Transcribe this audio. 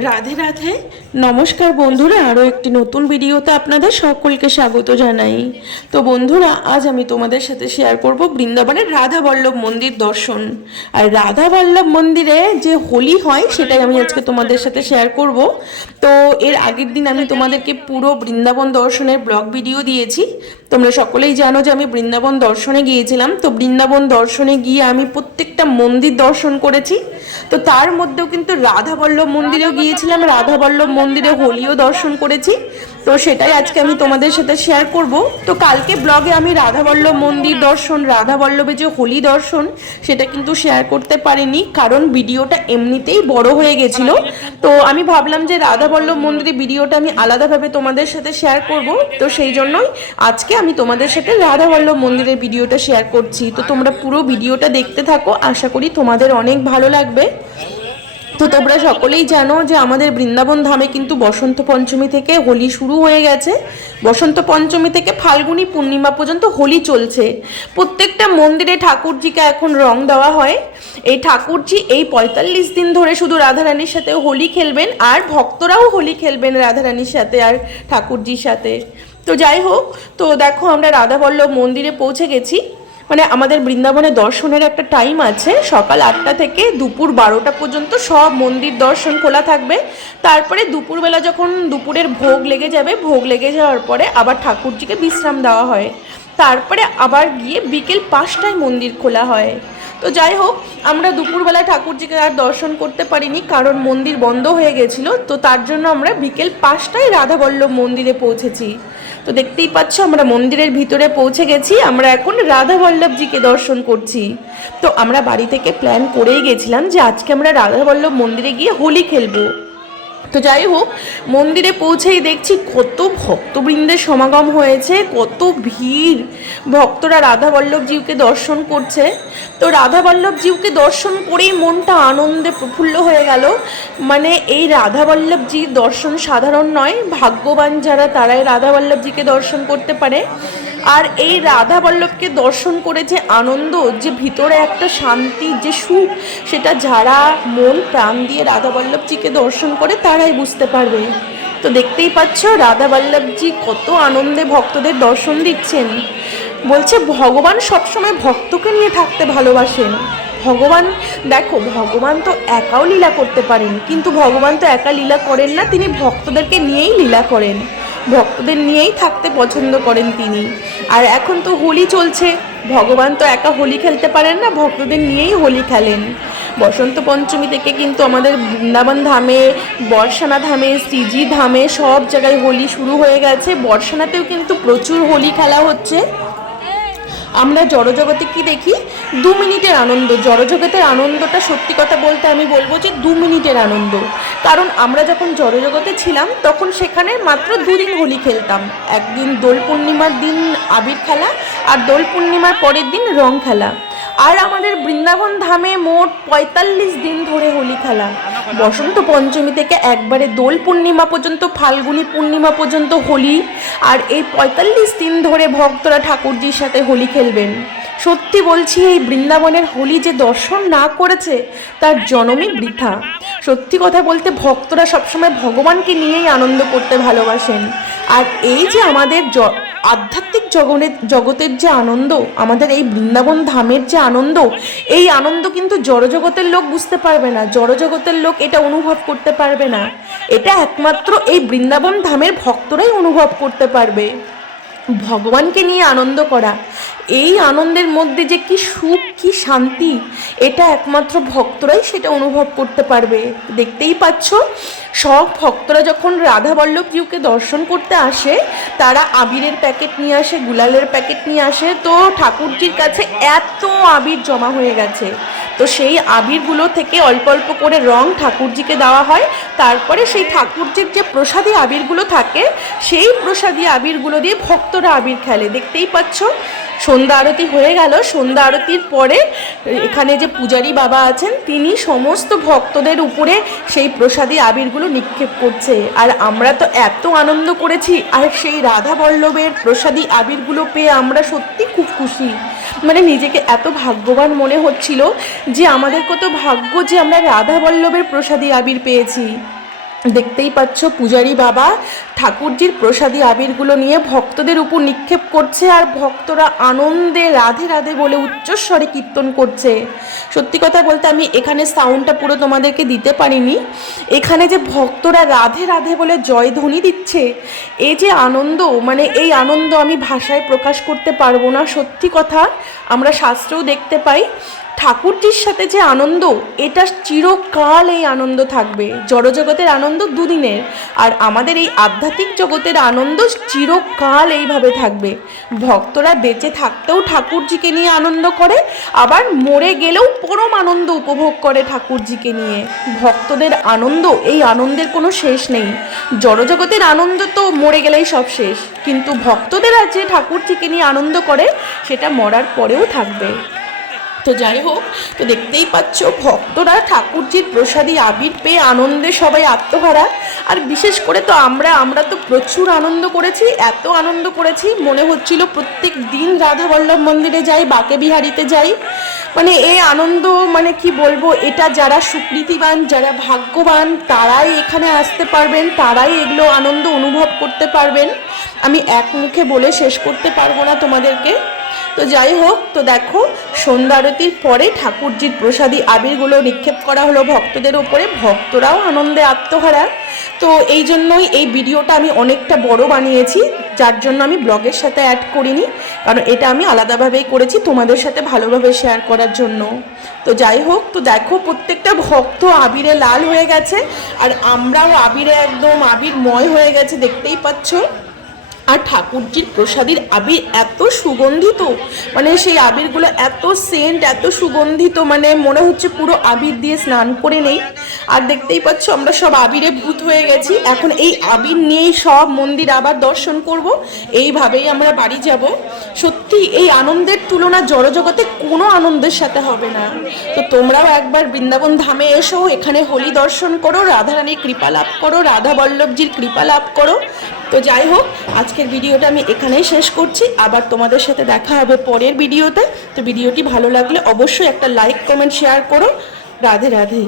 রাধে রাধে নমস্কার বন্ধুরা, আরও একটি নতুন ভিডিওতে আপনাদের সকলকে স্বাগত জানাই। তো বন্ধুরা, আজ আমি তোমাদের সাথে শেয়ার করব বৃন্দাবনের রাধা বল্লভ মন্দির দর্শন। আর রাধা বল্লভ মন্দিরে যে হোলি হয়, সেটাই আমি আজকে তোমাদের সাথে শেয়ার করব। তো এর আগের দিন আমি তোমাদেরকে পুরো বৃন্দাবন দর্শনের ব্লগ ভিডিও দিয়েছি। তোমরা সকলেই জানো যে আমি বৃন্দাবন দর্শনে গিয়েছিলাম। তো বৃন্দাবন দর্শনে গিয়ে আমি প্রত্যেকটা মন্দির দর্শন করেছি। তো তার মধ্যেও কিন্তু রাধা বল্লভ মন্দিরেও গিয়েছিলাম। রাধা বল্লভ মন্দিরে হোলিও দর্শন করেছি। তো সেটাই আজকে আমি তোমাদের সাথে শেয়ার করব। তো কালকে ব্লগে আমি রাধাবল্লভ মন্দির দর্শন রাধা বল্লভে যে হোলি দর্শন, সেটা কিন্তু শেয়ার করতে পারিনি। কারণ ভিডিওটা এমনিতেই বড় হয়ে গেছিল। তো আমি ভাবলাম যে রাধাবল্লভ মন্দিরে ভিডিওটা আমি আলাদাভাবে তোমাদের সাথে শেয়ার করব। তো সেই জন্যই আজকে আমি তোমাদের সাথে রাধাবল্লভ মন্দিরের ভিডিওটা শেয়ার করছি। তো তোমরা পুরো ভিডিওটা দেখতে থাকো। আশা করি তোমাদের অনেক ভালো লাগবে। তো তোমরা সকলেই জানো যে আমাদের বৃন্দাবন ধামে কিন্তু বসন্ত পঞ্চমী থেকে হোলি শুরু হয়ে গেছে। বসন্ত পঞ্চমী থেকে ফাল্গুনী পূর্ণিমা পর্যন্ত হোলি চলছে। প্রত্যেকটা মন্দিরে ঠাকুরজিকে এখন রং দেওয়া হয়। এই ঠাকুরজি এই পঁয়তাল্লিশ দিন ধরে শুধু রাধারানীর সাথে হোলি খেলবেন আর ভক্তরাও হোলি খেলবেন রাধারানীর সাথে আর ঠাকুরজির সাথে। তো যাই হোক, তো দেখো আমরা রাধাবল্লভ মন্দিরে পৌঁছে গেছি। মানে আমাদের বৃন্দাবনে দর্শনের একটা টাইম আছে। সকাল আটটা থেকে দুপুর বারোটা পর্যন্ত সব মন্দির দর্শন খোলা থাকবে। তারপরে দুপুরবেলা যখন দুপুরের ভোগ লেগে যাবে, ভোগ লেগে যাওয়ার পরে আবার ঠাকুরজিকে বিশ্রাম দেওয়া হয়। তারপরে আবার গিয়ে বিকেল পাঁচটায় মন্দির খোলা হয়। তো যাই হোক, আমরা দুপুরবেলা ঠাকুরজিকে আর দর্শন করতে পারিনি কারণ মন্দির বন্ধ হয়ে গেছিল। তো তার জন্য আমরা বিকেল পাঁচটায় রাধাবল্লভ মন্দিরে পৌঁছেছি। তো দেখতেই পাচ্ছ, আমরা মন্দিরের ভিতরে পৌঁছে গেছি। আমরা এখন রাধা বল্লভজিকে দর্শন করছি। তো আমরা বাড়ি থেকে প্ল্যান করেই গেছিলাম যে আজকে আমরা রাধা বল্লভ মন্দিরে গিয়ে হোলি খেলব। তো যাই হোক, মন্দিরে পৌঁছেই দেখছি কত ভক্তবৃন্দের সমাগম হয়েছে, কত ভিড়। ভক্তরা রাধা বল্লভজিউকে দর্শন করছে। তো রাধা বল্লভজিউকে দর্শন করেই মনটা আনন্দে প্রফুল্ল হয়ে গেল। মানে এই রাধা বল্লভজির দর্শন সাধারণ নয়, ভাগ্যবান যারা তারাই রাধা বল্লভজিকে দর্শন করতে পারে। আর এই রাধা বল্লভকে দর্শন করে যে আনন্দ, যে ভিতরে একটা শান্তি, যে সুখ, সেটা যারা মন, প্রাণ দিয়ে রাধা বল্লভজিকে দর্শন করে তারাই বুঝতে পারবে। তো দেখতেই পাচ্ছ রাধা বল্লভজি কত আনন্দে ভক্তদের দর্শন দিচ্ছেন। বলছে, ভগবান সবসময় ভক্তকে নিয়ে থাকতে ভালোবাসেন। ভগবান, দেখো, ভগবান তো একাও লীলা করতে পারেন, কিন্তু ভগবান তো একা লীলা করেন না, তিনি ভক্তদেরকে নিয়েই লীলা করেন। ভক্তদের নিয়েই থাকতে পছন্দ করেন তিনি। আর এখন তো হোলি চলছে। ভগবান তো একা হোলি খেলতে পারেন না, ভক্তদের নিয়েই হোলি খেলেন। বসন্ত পঞ্চমী থেকে কিন্তু আমাদের বৃন্দাবন ধামে, বর্ষানা ধামে সিজি ধামে সব জায়গায় হোলি শুরু হয়ে গেছে। বর্ষানাতেও কিন্তু প্রচুর হোলি খেলা হচ্ছে। আমরা জড়জগতে কি দেখি? দু মিনিটের আনন্দ। জড়জগতের আনন্দটা সত্যি কথা বলতে আমি বলব যে দু মিনিটের আনন্দ। কারণ আমরা যখন জড়জগতে ছিলাম, তখন সেখানে মাত্র দুদিন হোলি খেলতাম। একদিন দোল পূর্ণিমার দিন আবির খেলা আর দোল পূর্ণিমার পরের দিন রং খেলা। আর আমাদের বৃন্দাবন ধামে মোট পঁয়তাল্লিশ দিন ধরে হোলি খেলা। বসন্ত পঞ্চমী থেকে একবারে দোল পূর্ণিমা পর্যন্ত, ফাল্গুনি পূর্ণিমা পর্যন্ত হোলি। আর এই পঁয়তাল্লিশ দিন ধরে ভক্তরা ঠাকুরজির সাথে হোলি খেলবেন। সত্যি বলছি, এই বৃন্দাবনের হোলি যে দর্শন না করেছে, তার জনমই বৃথা। সত্যি কথা বলতে, ভক্তরা সবসময় ভগবানকে নিয়েই আনন্দ করতে ভালোবাসেন। আর এই যে আমাদের আধ্যাত্মিক জগনের জগতের যে আনন্দ, আমাদের এই বৃন্দাবন ধামের যে আনন্দ, এই আনন্দ কিন্তু জড়জগতের লোক বুঝতে পারবে না। জড়জগতের লোক এটা অনুভব করতে পারবে না। এটা একমাত্র এই বৃন্দাবন ধামের ভক্তরাই অনুভব করতে পারবে। ভগবানকে নিয়ে আনন্দ করা এই আনন্দের মধ্যে যে কি সুখ, কি শান্তি, এটা একমাত্র ভক্তরাই সেটা অনুভব করতে পারবে। দেখতেই পাচ্ছ, সব ভক্তরা যখন রাধা বল্লভজিউকে দর্শন করতে আসে, তারা আবিরের প্যাকেট নিয়ে আসে, গুলালের প্যাকেট নিয়ে আসে। তো ঠাকুরজির কাছে এত আবির জমা হয়ে গেছে। তো সেই আবিরগুলো থেকে অল্প অল্প করে রং ঠাকুরজিকে দেওয়া হয়। তারপরে সেই ঠাকুরজির যে প্রসাদী আবিরগুলো থাকে, সেই প্রসাদী আবিরগুলো দিয়ে ভক্তরা আবির খেলে। দেখতেই পাচ্ছ সন্ধ্যা আরতি হয়ে গেল। সন্ধ্যা আরতির পরে এখানে যে পূজারী বাবা আছেন, তিনি সমস্ত ভক্তদের উপরে সেই প্রসাদী আবিরগুলো নিক্ষেপ করছে। আর আমরা তো এত আনন্দ করেছি, আর সেই রাধা বল্লভের প্রসাদী আবিরগুলো পেয়ে আমরা সত্যি খুব খুশি। মানে নিজেকে এত ভাগ্যবান মনে হচ্ছিল যে আমাদের কত ভাগ্য যে আমরা রাধা বল্লভের প্রসাদী আবির পেয়েছি। দেখতেই পাচ্ছ পূজারি বাবা ঠাকুরজির প্রসাদী আবিরগুলো নিয়ে ভক্তদের উপর নিক্ষেপ করছে আর ভক্তরা আনন্দে রাধে রাধে বলে উচ্চস্বরে কীর্তন করছে। সত্যি কথা বলতে আমি এখানে সাউন্ডটা পুরো তোমাদেরকে দিতে পারিনি। এখানে যে ভক্তরা রাধে রাধে বলে জয়ধ্বনি দিচ্ছে এই যে আনন্দ মানে এই আনন্দ আমি ভাষায় প্রকাশ করতে পারব না। সত্যি কথা আমরা শাস্ত্রেও দেখতে পাই ঠাকুরজির সাথে যে আনন্দ, এটা চিরকাল এই আনন্দ থাকবে। জড়জগতের আনন্দ দুদিনের, আর আমাদের এই আধ্যাত্মিক জগতের আনন্দ চিরকাল এইভাবে থাকবে। ভক্তরা বেঁচে থাকতেও ঠাকুরজিকে নিয়ে আনন্দ করে, আবার মরে গেলেও পরম আনন্দ উপভোগ করে ঠাকুরজিকে নিয়ে। ভক্তদের আনন্দ, এই আনন্দের কোনো শেষ নেই। জড়জগতের আনন্দ তো মরে গেলেই সব শেষ। কিন্তু ভক্তদের আছে ঠাকুরজিকে নিয়ে আনন্দ করে, সেটা মরার পরেও থাকবে। তো যাই হোক, তো দেখতেই পাচ্ছ ভক্তরা ঠাকুরজির প্রসাদী আবির পেয়ে আনন্দে সবাই আত্মহারা। আর বিশেষ করে তো আমরা আমরা তো প্রচুর আনন্দ করেছি, এত আনন্দ করেছি, মনে হচ্ছিল প্রত্যেক দিন রাধা বল্লভ মন্দিরে যাই বাকে বিহারিতে যাই। মানে এই আনন্দ মানে কি বলব, এটা যারা সুকৃতিবান, যারা ভাগ্যবান, তারাই এখানে আসতে পারবেন, তারাই এগুলো আনন্দ অনুভব করতে পারবেন। আমি এক মুখে বলে শেষ করতে পারব না তোমাদেরকে। তো যাই হোক, তো দেখো, সন্ধ্যা আরতির পরে ঠাকুরজির প্রসাদী আবিরগুলো নিক্ষেপ করা হলো ভক্তদের ওপরে ভক্তরাও আনন্দে আত্মহারা। তো এই জন্যই এই ভিডিওটা আমি অনেকটা বড় বানিয়েছি, যার জন্য আমি ব্লগের সাথে অ্যাড করিনি, কারণ এটা আমি আলাদাভাবেই করেছি তোমাদের সাথে ভালোভাবে শেয়ার করার জন্য। তো যাই হোক, তো দেখো, প্রত্যেকটা ভক্ত আবিরে লাল হয়ে গেছে, আর আমরাও আবিরে একদম আবিরময় হয়ে গেছে, দেখতেই পাচ্ছ। আর ঠাকুরজির প্রসাদের আবির এত সুগন্ধিত মানে সেই আবিরগুলো এত সেন্ট, এত সুগন্ধিত মানে মনে হচ্ছে পুরো আবির দিয়ে স্নান করে নেই। আর দেখতেই পাচ্ছ আমরা সব আবিরে ভূত হয়ে গেছি। এখন এই আবির নিয়েই সব মন্দির আবার দর্শন করব। এইভাবেই আমরা বাড়ি যাব। সত্যি এই আনন্দের তুলনা জড়জগতে কোনো আনন্দের সাথে হবে না। তো তোমরাও একবার বৃন্দাবন ধামে এসো, এখানে হোলি দর্শন করো, রাধারানীর কৃপা লাভ করো রাধা বল্লভজির কৃপা লাভ করো। তো যাই হোক, আজকের ভিডিওটা আমি এখানেই শেষ করছি। আবার তোমাদের সাথে দেখা হবে পরের ভিডিওতে। তো ভিডিওটি ভালো লাগলে অবশ্যই একটা লাইক কমেন্ট শেয়ার করো। রাধে রাধে।